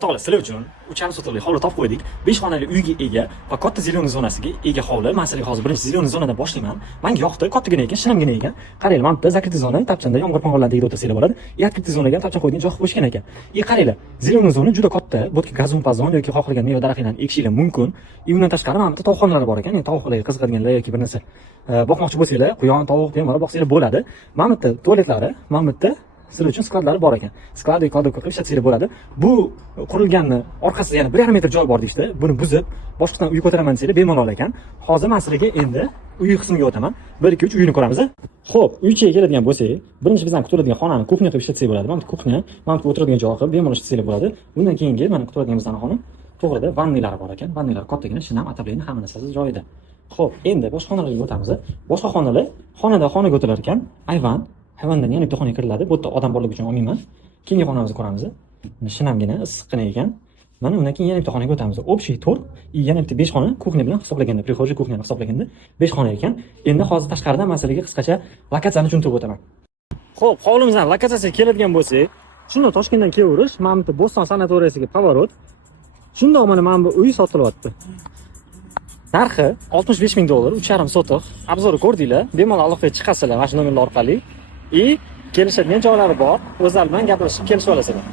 To'g'ri, sizlar uchun 3,5 sotiklik hovli topib qo'ydik. 5 xonali uyga ega va katta zilonli zonasiga ega hovli. Masalan, hozir birinchi zilonli zonadan boshlayman. Menga yoqdi, kattagina ekan, shinamgina ekan. Qaranglar, mana bitta zakritli zona, tapchanda yomg'ir qonlarida o'tirsanglar bo'ladi. Yakritli zonaga ham tapchan qo'ygan joy qilib qo'yishgan ekan. Qaranglar, zilonli zona juda katta. Bu yerga gazon pazon yoki xohlagan meva daraxtlarni ekishinglar mumkin. Undan tashqari mana bitta tovuqxonalar bor ekan. Tovuqlarga qiziqadiganlar yoki bir narsa boqmoqchi bo'lsanglar, quyon, tovuq bemalol boqsanglar bo'ladi. Mana bitta tualetlari, mana bitta sizlar uchun skladlari bor ekan. Sklad kladovka qilib ishlatsanglar bo'ladi. Bu qurilganni orqasida yana 1,5 metr joy bor deydi. Buni buzib, boshqadan uy ko'taraman desanglar bemalol ekan. Hozir men sizlarga endi uy qismiga o'taman. 1 2 3 uyini ko'ramiz. Xo'p, uychaga keladigan bo'lsak, birinchi bizdan kutiladigan xonani kuxnya qilib ishlatsak bo'ladi. Mana bu kuxnya, mana bu o'tiradigan joy qilib bemalol ishlatsanglar bo'ladi. Bundan keyingi mana kutiladigan bizdan xona to'g'rida vanniylari bor ekan. Vanniylari kattagina, shinam, ataplayni hamma narsasi joyida. Xo'p, endi boshqa xonalarga o'tamiz. Boshqa xonalar, xonaga o'tilar ekan. Ayvon, hayvondan yana bitta xonaga kiriladi. Bu yerda odam borligi uchun olmayman. Keyingi xonamizni ko'ramiz. Shinamgina, issiqqina ekan. Mana undan keyin yana bitta xonaga o'tamiz. Общий to'r, yana bitta 5 xona kuxnya bilan hisoblaganda, prixo'ja kuxnyani hisoblaganda 5 xona ekan. Endi hozir tashqaridan masalaga qisqacha lokatsiyani tushuntirib o'taman. Xo'p, hovlimizdan lokatsiyasiga keladigan bo'lsak, shunda Toshkentdan kelaverish, mana bitta Bo'ston sanatoriyasiga pavorot. Shunda mana bu uy sotilyapti. Narxi $65,000, 3,5 sotiq. Obzori ko'rdinglar, bemalol aloqaga chiqasizlar mana shu nomerlar orqali. Kelishadigan joylari bor. O'zlari bilan gaplashib kelishib olasizlar.